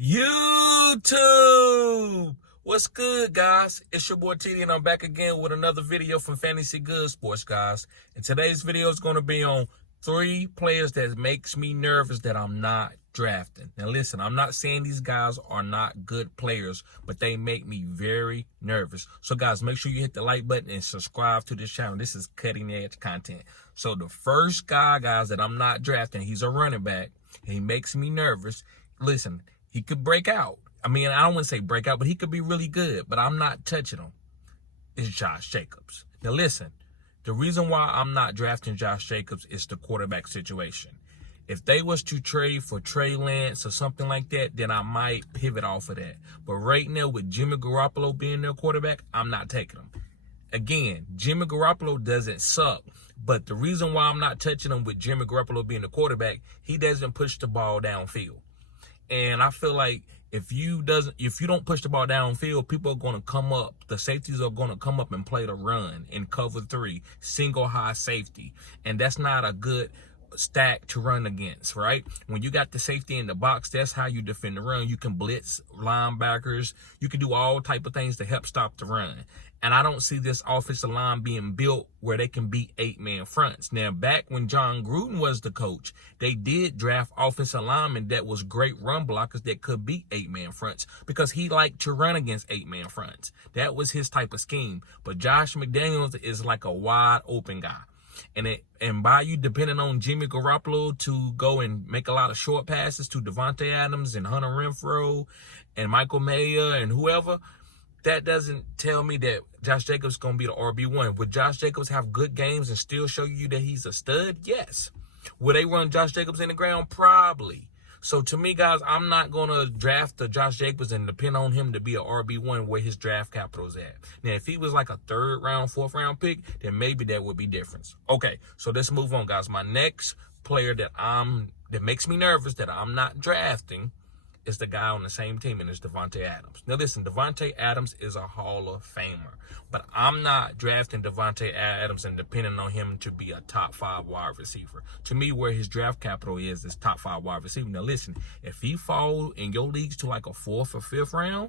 YouTube! What's good, guys? It's your boy TD, and I'm back again with another video from Fantasy Good Sports, guys. And today's video is going to be on 3 players that makes me nervous that I'm not drafting. Now, listen, I'm not saying these guys are not good players, but they make me very nervous. So, guys, make sure you hit the like button and subscribe to this channel. This is cutting-edge content. So, the first guy, guys, that I'm not drafting, he's a running back. He makes me nervous. Listen, he could break out. I mean, I don't want to say break out, but he could be really good. But I'm not touching him. It's Josh Jacobs. Now, listen, the reason why I'm not drafting Josh Jacobs is the quarterback situation. If they was to trade for Trey Lance or something like that, then I might pivot off of that. But right now, with Jimmy Garoppolo being their quarterback, I'm not taking him. Again, Jimmy Garoppolo doesn't suck. But the reason why I'm not touching him with Jimmy Garoppolo being the quarterback, he doesn't push the ball downfield. And I feel like if you don't push the ball downfield, people are going to come up. The safeties are going to come up and play the run in cover 3, single high safety. And that's not a good stack to run against, right? When you got the safety in the box, that's how you defend the run. You can blitz linebackers. You can do all type of things to help stop the run. And I don't see this offensive line being built where they can beat 8-man fronts. Now, back when John Gruden was the coach, they did draft offensive linemen that was great run blockers that could beat 8-man fronts because he liked to run against 8-man fronts. That was his type of scheme. But Josh McDaniels is like a wide open guy. And by you depending on Jimmy Garoppolo to go and make a lot of short passes to Davante Adams and Hunter Renfrow and Michael Mayer and whoever, that doesn't tell me that Josh Jacobs is going to be the RB1. Would Josh Jacobs have good games and still show you that he's a stud? Yes. Will they run Josh Jacobs in the ground? Probably. So to me, guys, I'm not going to draft the Josh Jacobs and depend on him to be a RB1 where his draft capital is at. Now, if he was like a 3rd round, 4th round pick, then maybe that would be different. Okay, so let's move on, guys. My next player that makes me nervous that I'm not drafting is the guy on the same team, and it's Davante Adams. Now, listen, Davante Adams is a Hall of Famer, but I'm not drafting Davante Adams and depending on him to be a top 5 wide receiver. To me, where his draft capital is top 5 wide receiver. Now, listen, if he falls in your leagues to like a 4th or 5th round,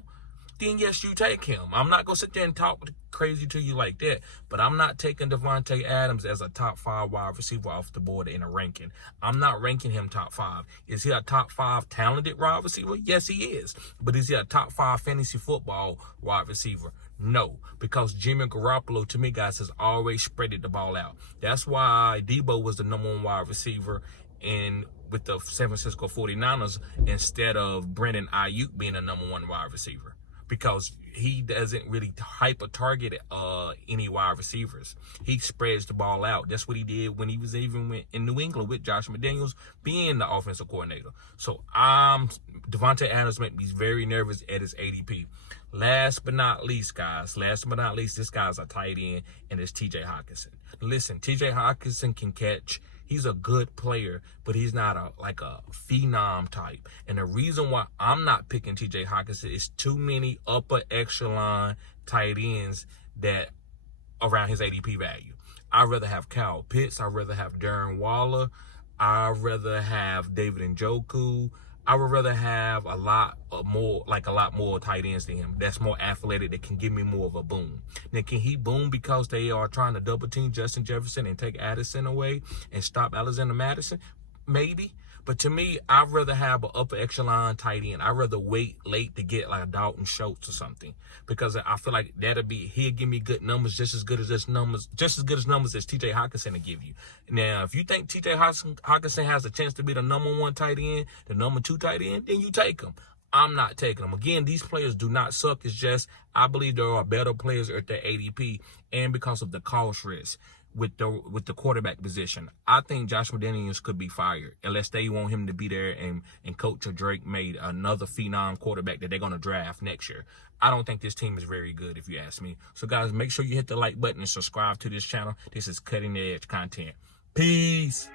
then yes, you take him. I'm not going to sit there and talk crazy to you like that, but I'm not taking Davante Adams as a top 5 wide receiver off the board in a ranking. I'm not ranking him top 5. Is he a top 5 talented wide receiver? Yes, he is. But is he a top 5 fantasy football wide receiver? No, because Jimmy Garoppolo, to me, guys, has always spreaded the ball out. That's why Debo was the #1 wide receiver with the San Francisco 49ers instead of Brandon Ayuk being the #1 wide receiver. Because he doesn't really hyper target any wide receivers. He spreads the ball out. That's what he did when he was even in New England with Josh McDaniels being the offensive coordinator. So Davante Adams makes me very nervous at his ADP. Last but not least, this guy's a tight end, and it's TJ Hockenson. Listen, TJ Hockenson can catch. He's a good player, but he's not a phenom type. And the reason why I'm not picking TJ Hockenson is too many upper echelon tight ends that around his ADP value. I'd rather have Kyle Pitts. I'd rather have Darren Waller. I'd rather have David Njoku. I would rather have a lot more tight ends than him. That's more athletic, that can give me more of a boom. Now, can he boom because they are trying to double team Justin Jefferson and take Addison away and stop Alexander Mattison? Maybe. But to me, I'd rather have an upper echelon tight end. I'd rather wait late to get like a Dalton Schultz or something, because I feel like he'll give me good numbers, just as good as numbers as TJ Hockenson will give you. Now, if you think TJ Hockenson has a chance to be the #1 tight end, the #2 tight end, then you take him. I'm not taking them. Again, these players do not suck. It's just I believe there are better players at their ADP, and because of the cost risk with the quarterback position, I think Josh McDaniels could be fired unless they want him to be there and Coach Drake made another phenom quarterback that they're going to draft next year. I don't think this team is very good, if you ask me. So, guys, make sure you hit the like button and subscribe to this channel. This is cutting edge content. Peace.